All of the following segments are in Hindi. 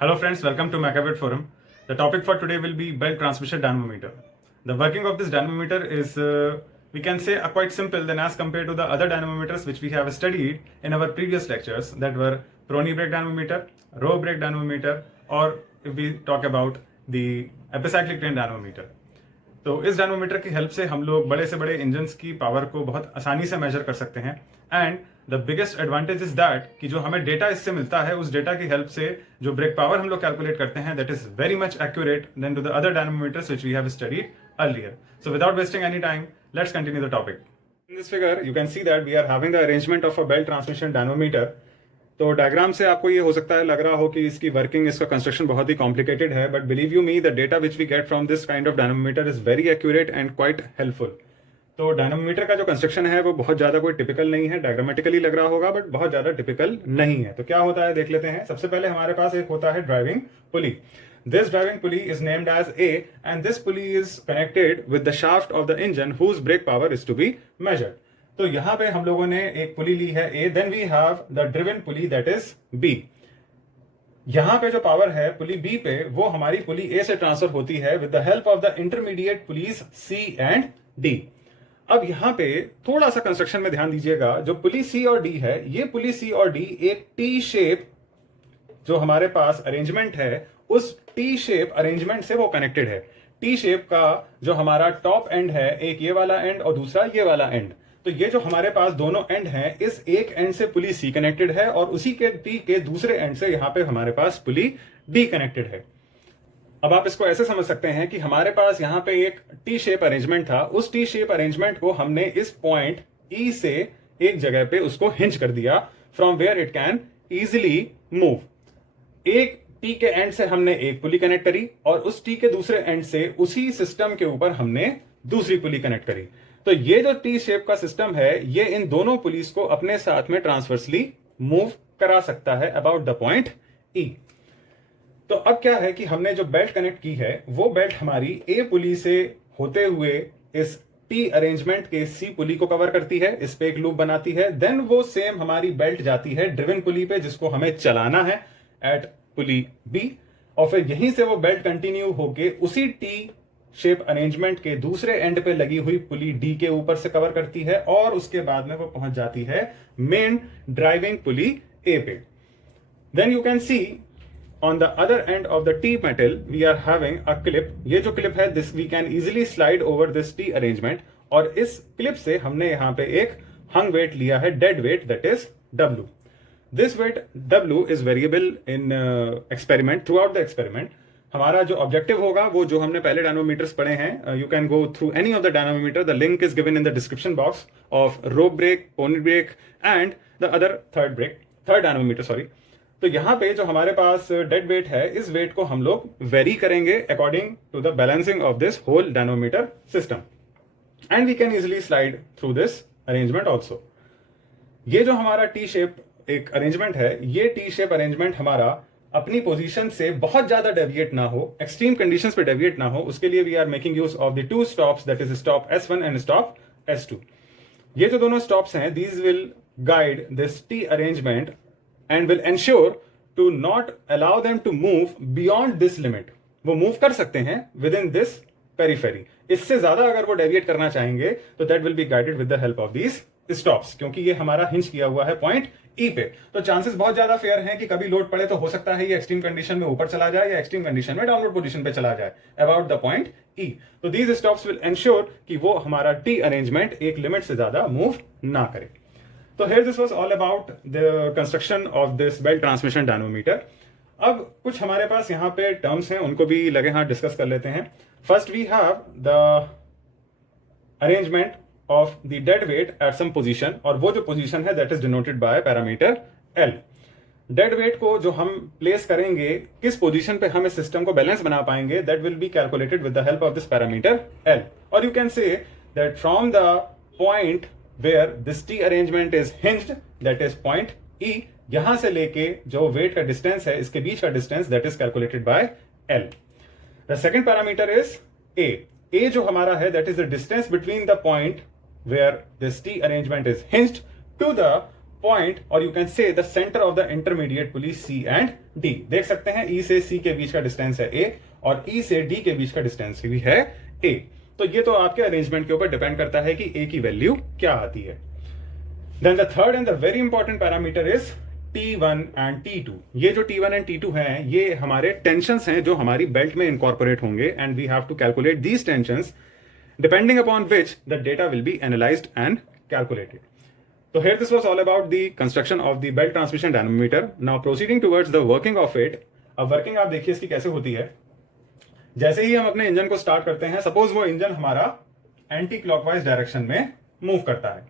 Hello friends, welcome to Macabit Forum. The topic for today will be belt transmission dynamometer. The working of this dynamometer is, we can say, quite simple than as compared to the other dynamometers which we have studied in our previous lectures, that were Prony brake dynamometer, row brake dynamometer, or if we talk about the epicyclic train dynamometer. तो इस डायनोमीटर की हेल्प से हम लोग बड़े से बड़े इंजन्स की पावर को बहुत आसानी से मेजर कर सकते हैं and the biggest advantage is that कि जो हमें डेटा इससे मिलता है उस डेटा की हेल्प से जो ब्रेक पावर हम लोग कैलकुलेट करते हैं that is very much accurate then to the other dynamometers which we have studied earlier. So without wasting any time let's continue the topic. In this figure you can see that we are having the arrangement of a belt transmission dynamometer. तो डायग्राम से आपको ये हो सकता है लग रहा हो कि इसकी वर्किंग, इसका कंस्ट्रक्शन बहुत ही कॉम्प्लिकेटेड है, but believe you me the data which we get from this kind of dynamometer is very accurate and quite helpful. तो डायनोमीटर का जो कंस्ट्रक्शन है वो बहुत ज्यादा कोई टिपिकल नहीं है, डायग्रामेटिकली लग रहा होगा बट बहुत ज्यादा टिपिकल नहीं है. तो क्या होता है देख लेते हैं. सबसे पहले हमारे पास एक होता है driving pulley. This driving pulley is named as A and this pulley is connected with the shaft of the engine whose brake power is to be measured. तो यहां पे हम लोगों ने एक पुली ली है A, then we have the driven pulley that is B. यहां पे जो पावर है पुली B पे वो हमारी पुली A से ट्रांसफर होती है with the help of the intermediate pulleys C and D. अब यहां पे थोड़ा सा कंस्ट्रक्शन में ध्यान दीजिएगा. जो पुली C और D है, ये पुली C और D एक टी शेप जो हमारे पास अरेंजमेंट है उस टी शेप अरेंजमेंट से वो कनेक्टेड है. टी शेप का जो हमारा टॉप एंड है, एक ये वाला एंड और दूसरा ये वाला एंड, तो ये जो हमारे पास दोनों एंड हैं, इस एक एंड से पुली सी कनेक्टेड है और उसी के टी के दूसरे एंड से यहां पे हमारे पास पुली डी कनेक्टेड है. अब आप इसको ऐसे समझ सकते हैं कि हमारे पास यहां पे एक टी शेप अरेंजमेंट था. उस टी शेप अरेंजमेंट को हमने इस पॉइंट ई से एक जगह पे उसको हिंज कर दिया from where it can easily move. एक टी के एंड से हमने एक पुली कनेक्ट करी और उस टी के दूसरे एंड से उसी सिस्टम के ऊपर हमने दूसरी पुली कनेक्ट करी. तो ये जो टी शेप का सिस्टम है ये इन दोनों पुलिस को अपने साथ में ट्रांसवर्सली मूव करा सकता है अबाउट द पॉइंट ई. तो अब क्या है कि हमने जो बेल्ट कनेक्ट की है वो बेल्ट हमारी ए पुली से होते हुए इस टी अरेंजमेंट के सी पुली को कवर करती है, इस पे एक लूप बनाती है. देन वो सेम हमारी बेल्ट जाती है ड्रिवन पुली पे जिसको हमें चलाना है एट पुली बी और फिर यहीं से वो बेल्ट कंटिन्यू होके उसी टी शेप अरेंजमेंट के दूसरे एंड पे लगी हुई पुली डी के ऊपर से कवर करती है और उसके बाद में वो पहुंच जाती है मेन ड्राइविंग पुली ए पे. Then you can see on the other end of the T metal we are having a clip. ये जो क्लिप है this we can easily slide over this T arrangement और इस क्लिप से हमने यहां पे एक हंग वेट लिया है, dead weight, that is W. This weight W is variable in experiment. Throughout the experiment, हमारा जो ऑब्जेक्टिव होगा वो जो हमने पहले डायनोमीटर्स पढ़े हैं, you can go through any of the dynamometer. The link is given in the description box of rope brake, pony brake and the other third dynamometer sorry. तो यहाँ पे जो हमारे पास डेड वेट है, इस वेट को हम लोग वेरी करेंगे according to the balancing of this whole dynamometer system and we can easily slide through this arrangement also. ये जो हमारा टी शेप एक अरेंजमेंट है, ये टी शेप अरेंजमेंट हमारा अपनी पोजीशन से बहुत ज्यादा डेविएट ना हो, एक्सट्रीम कंडीशंस पे डेविएट ना हो, उसके लिए we are making use of the two stops, that is stop S1 and stop S2. ये जो दोनों स्टॉप्स हैं, these will guide this T arrangement and will ensure to not allow them to move beyond this limit. वो मूव कर सकते हैं विद इन दिस पेरिफेरी. इससे ज्यादा अगर वो डेविएट करना चाहेंगे तो that will be guided with the help of these stops, क्योंकि ये हमारा हिंज किया हुआ है पॉइंट ई पे. तो चांसेस बहुत ज्यादा फेयर हैं कि कभी लोड पड़े तो हो सकता है ये एक्सट्रीम कंडीशन में ऊपर चला जाए या एक्सट्रीम कंडीशन में डाउनवर्ड पोजीशन पे चला जाए अबाउट द पॉइंट ई. तो दीज स्टॉप्स विल एंश्योर कि वो हमारा टी अरेंजमेंट एक लिमिट से ज्यादा मूव ना करे. तो here this was all about the construction of this belt transmission dynamometer. अब कुछ हमारे पास यहाँ पे टर्म्स हैं, उनको भी लगे हाथ डिस्कस कर लेते हैं. First we have the arrangement of the dead weight at some position और वो जो position है that is denoted by parameter L. dead weight को जो हम प्लेस करेंगे, किस पोजीशन पे हम इस सिस्टम को बैलेंस बना पाएंगे, that will be calculated with the help of this parameter L. और you can say that from the point where this T arrangement is hinged, that is point E, यहां से लेके जो weight का distance है, इसके बीच का distance that is calculated by L. The second parameter is A. A जो हमारा है that is the distance between the point where this T arrangement is hinged to the point, or you can say the center of the intermediate pulley C and D. देख सकते हैं ई से सी के बीच का डिस्टेंस है ए और ई से डी के बीच का डिस्टेंस भी है ए। तो ये तो आपके अरेंजमेंट के ऊपर डिपेंड करता है कि ए की वैल्यू क्या आती है। Then the third and the very important parameter is T1 and T2। ये जो T1 एंड T2 हैं ये हमारे टेंशंस हैं जो हमारी बेल्ट में इनकॉर्पोरेट होंगे and we have to calculate these tensions depending upon which the data will be analysed and calculated. So here this was all about the construction of the belt transmission dynamometer. Now proceeding towards the working of it. अब वर्किंग आप देखिए इसकी कैसे होती है। जैसे ही हम अपने इंजन को स्टार्ट करते हैं, सपोज वो इंजन हमारा एंटी क्लॉकवाइज डायरेक्शन में मूव करता है।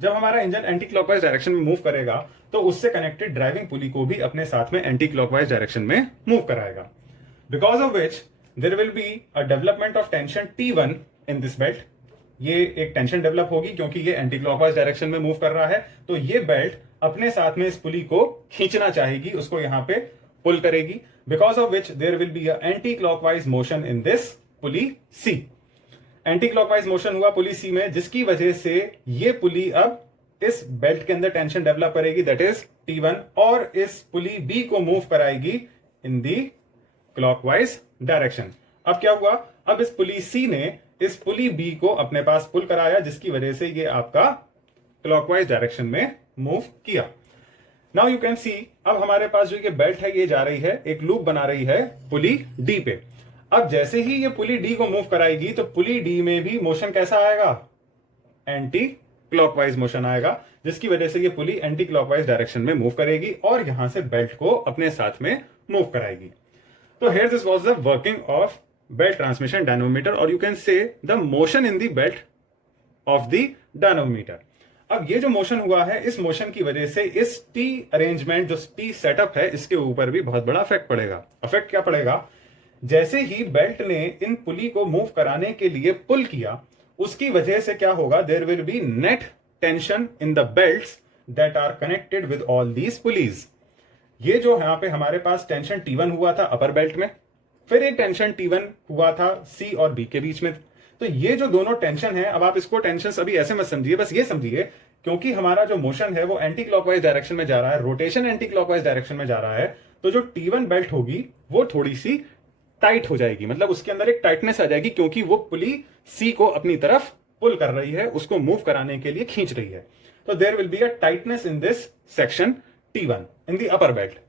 जब हमारा इंजन एंटी क्लॉकवाइज डायरेक्शन में मूव करेगा तो उससे कनेक्टेड ड्राइविंग पुली को भी अपने साथ में एंटी क्लॉकवाइज डायरेक्शन में मूव कराएगा, because of which there will be a development of tension T1 in this belt. ये एक टेंशन डेवलप होगी क्योंकि ये एंटी क्लॉकवाइज डायरेक्शन में मूव कर रहा है, तो ये बेल्ट अपने साथ में इस पुली को खींचना चाहेगी, उसको यहां पे पुल करेगी, because of which there will be a anti clockwise motion in this pulley C. Anti clockwise motion हुआ पुली सी में, जिसकी वजह से ये पुली अब इस बेल्ट के अंदर टेंशन डेवलप करेगी, दैट इज T1, और इस पुली बी को मूव कराएगी इन दी क्लॉकवाइज डायरेक्शन। अब क्या हुआ, अब इस पुली सी ने इस पुली बी को अपने पास पुल कराया, जिसकी वजह से ये आपका क्लॉकवाइज डायरेक्शन में मूव किया। नाउ यू कैन सी, अब हमारे पास जो ये बेल्ट है ये जा रही है, एक लूप बना रही है पुली डी पे। अब जैसे ही ये पुली डी को मूव कराएगी तो पुली डी में भी मोशन कैसा आएगा, एंटी क्लॉकवाइज मोशन आएगा, जिसकी वजह से ये पुली एंटी क्लॉकवाइज डायरेक्शन में मूव करेगी और यहां से बेल्ट को अपने साथ में मूव कराएगी। तो here this was the working of belt transmission dynamometer, or you can say the motion in the belt of the dynamometer. अब ये जो मोशन हुआ है, इस मोशन की वजह से इस टी अरेंजमेंट, जो टी सेटअप है, इसके ऊपर भी बहुत बड़ा इफेक्ट पड़ेगा। इफेक्ट क्या पड़ेगा, जैसे ही बेल्ट ने इन पुली को मूव कराने के लिए पुल किया, उसकी वजह से क्या होगा, there will be net tension in the belts that are connected with all these pulleys. ये जो यहां पे हमारे पास टेंशन T1 हुआ था अपर बेल्ट में, फिर एक टेंशन T1 हुआ था C और B के बीच में। तो ये जो दोनों टेंशन है, अब आप इसको टेंशन अभी ऐसे मत समझिए, बस ये समझिए क्योंकि हमारा जो मोशन है वो एंटी क्लॉकवाइज डायरेक्शन में जा रहा है, रोटेशन एंटी क्लॉकवाइज डायरेक्शन में जा रहा है, तो जो T1 बेल्ट होगी वो थोड़ी सी टाइट हो जाएगी, मतलब उसके अंदर एक टाइटनेस आ जाएगी, क्योंकि वो पुली C को अपनी तरफ पुल कर रही है, उसको मूव कराने के लिए खींच रही है। तो there will be a tightness in this section T1 in the upper belt.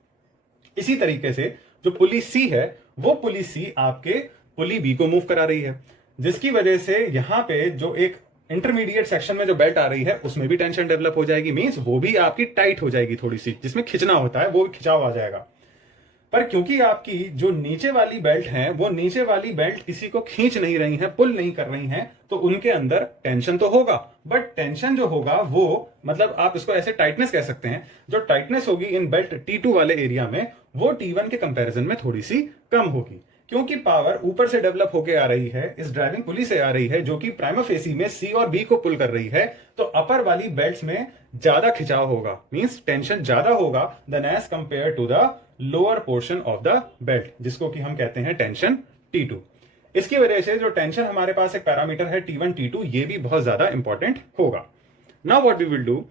इसी तरीके से जो पुली C है, वो पुली सी आपके पुली बी को मूव करा रही है, जिसकी वजह से यहां पे जो एक इंटरमीडिएट सेक्शन में जो बेल्ट आ रही है उसमें भी टेंशन डेवलप हो जाएगी, मींस वो भी आपकी टाइट हो जाएगी थोड़ी सी, जिसमें खिंचना होता है वो भी खिंचाव आ जाएगा। पर क्योंकि आपकी जो नीचे वाली बेल्ट है, वो नीचे वाली बेल्ट किसी को खींच नहीं रही है, पुल नहीं कर रही हैं, तो उनके अंदर टेंशन तो होगा, बट टेंशन जो होगा वो, मतलब आप इसको ऐसे टाइटनेस कह सकते हैं, जो टाइटनेस होगी इन बेल्ट T2 वाले एरिया में, वो T1 के कंपैरिजन में थोड़ी सी कम होगी, क्योंकि पावर ऊपर से डेवलप होके आ रही है, इस ड्राइविंग पुली से आ रही है, जो कि प्राइमा फेसी में C और B को पुल कर रही है। तो अपर वाली बेल्ट्स में ज्यादा खिंचाव होगा, मींस टेंशन ज्यादा होगा then as compare to the lower portion of the belt, जिसको कि हम कहते हैं टेंशन T2। इसकी वजह से जो टेंशन हमारे पास एक पैरामीटर है T1 T2, ये भी बहुत ज्यादा इंपॉर्टेंट होगा। Now what we will do,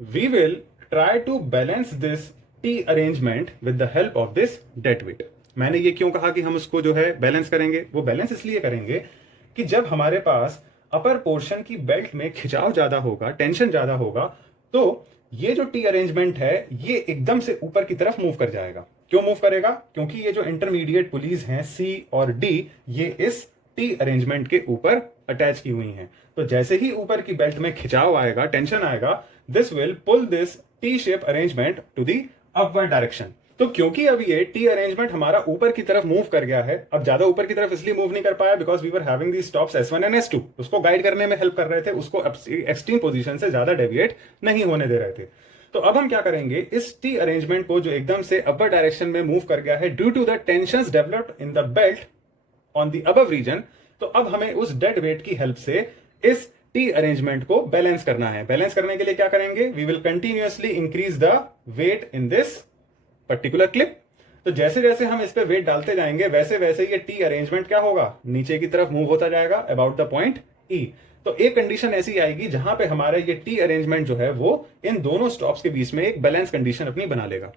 we will try to balance this T arrangement with the help of this dead weight. मैंने ये क्यों कहा कि हम उसको जो है बैलेंस करेंगे, वो बैलेंस इसलिए करेंगे कि जब हमारे पास अपर पोर्शन की बेल्ट में खिंचाव ज्यादा होगा, टेंशन ज्यादा होगा, तो ये जो टी अरेंजमेंट है ये एकदम से ऊपर की तरफ मूव कर जाएगा। क्यों मूव करेगा, क्योंकि ये जो इंटरमीडिएट पुलीज हैं C और D, ये इस टी अरेंजमेंट के ऊपर अटैच की हुई हैं। तो जैसे ही ऊपर की बेल्ट में खिंचाव आएगा, टेंशन आएगा, this will pull this T shape arrangement to the upward direction. तो क्योंकि अब ये टी अरेंजमेंट हमारा ऊपर की तरफ मूव कर गया है, अब ज्यादा ऊपर की तरफ इसलिए मूव नहीं कर पाया because we were having the stops S1 and S2, उसको गाइड करने में हेल्प कर रहे थे, उसको एक्सट्रीम पोजीशन से ज्यादा डेविएट नहीं होने दे रहे थे। तो अब हम क्या करेंगे, इस टी अरेंजमेंट को जो एकदम से अपर डायरेक्शन में मूव कर गया है due to the tensions developed in the belt on the above region, तो अब हमें उस डेड वेट की हेल्प से इस टी अरेंजमेंट को बैलेंस करना है। बैलेंस करने के लिए क्या करेंगे, we will continuously increase the weight in this particular clip. तो जैसे जैसे हम इस पे वेट डालते जाएंगे, वैसे वैसे ये टी अरेंजमेंट क्या होगा, नीचे की तरफ मूव होता जाएगा अबाउट द पॉइंट E। तो एक कंडीशन ऐसी आएगी जहां पे हमारा ये टी अरेंजमेंट जो है वो इन दोनों स्टॉप्स के बीच में एक बैलेंस कंडीशन अपनी बना लेगा।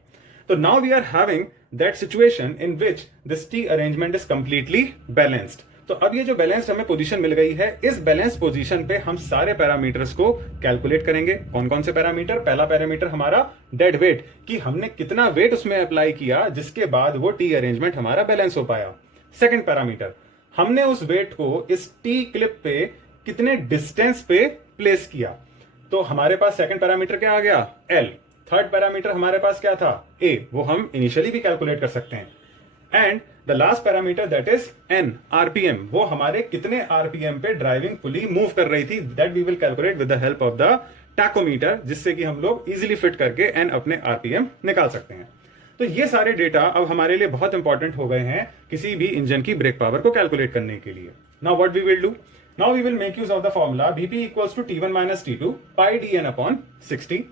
So now we are having that situation in which this T arrangement is completely balanced. तो अब ये जो बैलेंस्ड हमें पोजीशन मिल गई है, इस बैलेंस पोजीशन पे हम सारे पैरामीटर्स को कैलकुलेट करेंगे. कौन कौन से पैरामीटर? पहला पैरामीटर हमारा डेड वेट, कि हमने कितना वेट उसमें अप्लाई किया जिसके बाद वो टी अरेंजमेंट हमारा बैलेंस हो पाया. सेकंड पैरामीटर, हमने उस वेट को इस टी क्लिप पे कितने डिस्टेंस पे प्लेस किया. तो हमारे पास सेकंड पैरामीटर क्या आ गया? एल. थर्ड पैरामीटर हमारे पास क्या था? ए. वो हम इनिशियली भी कैलकुलेट कर सकते हैं. And the last parameter that is an, RPM. वो हमारे कितने आरपीएम पे ड्राइविंग पुली मूव कर रही थी, that we will calculate with the help of the tachometer, जिससे कि हम लोग इजीली फिट करके एन अपने आरपीएम निकाल सकते हैं. तो ये सारे डेटा अब हमारे लिए बहुत इंपॉर्टेंट हो गए हैं किसी भी इंजन की ब्रेक पावर को कैलकुलेट करने के लिए. Now what we will do? Now we will make use of the formula BP equals to T1 minus T2 pi dn upon 60.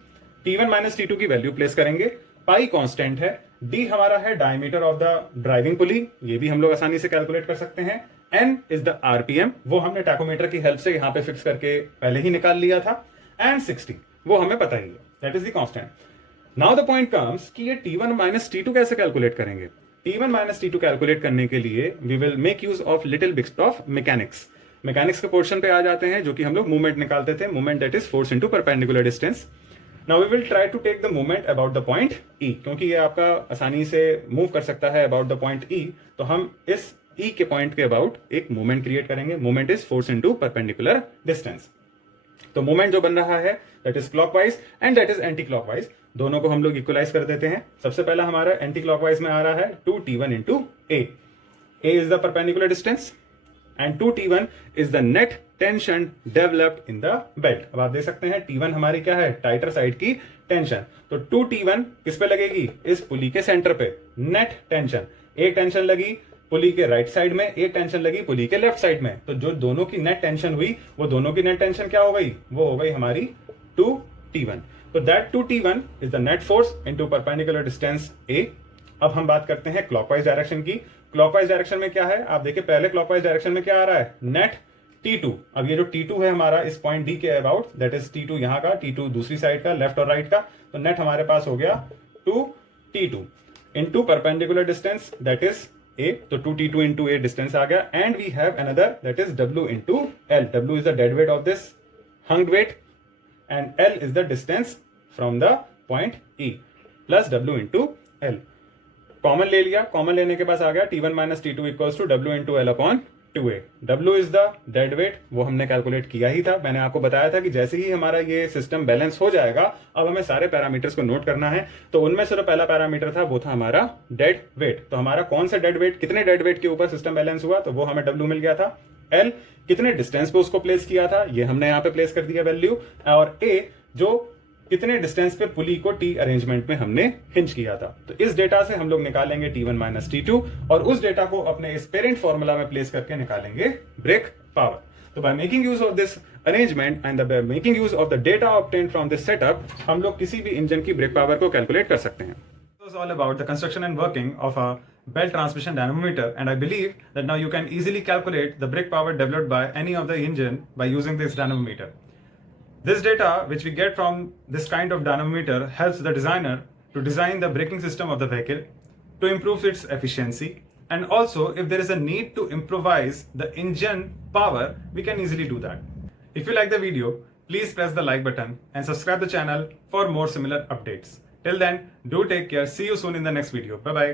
T1 minus T2 की वैल्यू प्लेस करेंगे. पाई कांस्टेंट है, डी हमारा है डायमीटर ऑफ द ड्राइविंग पुली, ये भी हम लोग आसानी से कैलकुलेट कर सकते हैं. एन इज द आरपीएम, वो हमने टैकोमीटर की हेल्प से यहां पे फिक्स करके पहले ही निकाल लिया था. एंड 60 वो हमें पता ही है, that is the constant. Now the point comes कि ये T1 माइनस T2 कैसे कैलकुलेट करेंगे. T1 माइनस T2 कैलकुलेट करने के लिए we will make use of little bit of mechanics. Mechanics के पोर्शन पे आ जाते हैं, जो कि हम लोग मूवमेंट निकालते थे. Movement that is force into perpendicular distance. Now we will try to take the movement about the point E, क्योंकि ये आपका आसानी से मूव कर सकता है अबाउट द पॉइंट ई. तो हम इस ई के पॉइंट के अबाउट एक मूवमेंट क्रिएट करेंगे. Movement is force into perpendicular distance. तो मूवमेंट जो बन रहा है that is clockwise and that is anti clockwise. दोनों को हम लोग इक्वलाइज कर देते हैं. सबसे पहला हमारा एंटी क्लॉकवाइज में आ रहा है 2T1 into A. A is the perpendicular distance and 2T1 is the net tension developed in the belt. अब आप देख सकते हैं T1 हमारी क्या है? टाइटर साइड की टेंशन. तो 2T1 किस पे लगेगी? इस पुली के सेंटर पे. नेट टेंशन, एक टेंशन लगी पुली के राइट साइड में, एक टेंशन लगी पुली के लेफ्ट साइड में. तो जो दोनों की नेट टेंशन हुई, वो दोनों की नेट टेंशन क्या हो गई? वो हो गई हमारी 2T1. तो that 2T1 is the net force into perpendicular distance A. अब हम बात करते हैं क्लॉकवाइज डायरेक्शन की. क्लॉकवाइज डायरेक्शन में क्या है? आप देखिए पहले क्लॉकवाइज डायरेक्शन में क्या आ रहा है? Net T2. अब ये जो T2 है हमारा इस पॉइंट डी के अबाउट, दैट इज T2 यहाँ का, T2 दूसरी साइड का, लेफ्ट और राइट का. तो नेट हमारे पास हो गया 2T2 into perpendicular distance that is A. तो 2T2 इंटू ए डिस्टेंस आ गया. And we have another that is W into L. W is the dead weight of this hanged weight and L is the distance from the point E plus W into L. Common ले लिया. कॉमन लेने के पास आ गया T1 minus T2 equals to W into L upon 2A. W is the dead wait, वो हमने कैलकुलेट किया ही था. मैंने आपको बताया था कि जैसे ही हमारा ये सिस्टम बैलेंस हो जाएगा, अब हमें सारे पैरामीटर्स को नोट करना है. तो उनमें से जो पहला पैरामीटर था वो था हमारा डेड वेट. तो हमारा कौन सा डेड वेट, कितने डेड वेट के ऊपर सिस्टम बैलेंस हुआ, तो वो हमें W मिल गया था. L कितने डिस्टेंस पे उसको प्लेस किया था, ये हमने यहाँ पे प्लेस कर दिया वैल्यू. और A जो कितने डिस्टेंस पे पुली को टी अरेंजमेंट में हमने हिंज किया था. तो इस डेटा से हम लोग निकालेंगे T1 माइनस T2 और उस डेटा को अपने इस पेरेंट फॉर्मूला में प्लेस करके निकालेंगे ब्रेक पावर. तो by making use of this arrangement and by making use of the data obtained from this setup, हम लोग किसी भी इंजन की ब्रेक पावर को कैलकुलेट कर सकते हैं. This was all about the construction and working of a belt transmission dynamometer, and I believe that now you can easily calculate the brake power developed by any of the engine by using this dynamometer. This data which we get from this kind of dynamometer helps the designer to design the braking system of the vehicle, to improve its efficiency, and also if there is a need to improvise the engine power, we can easily do that. If you like the video, please press the like button and subscribe the channel for more similar updates. Till then, do take care. See you soon in the next video. Bye bye.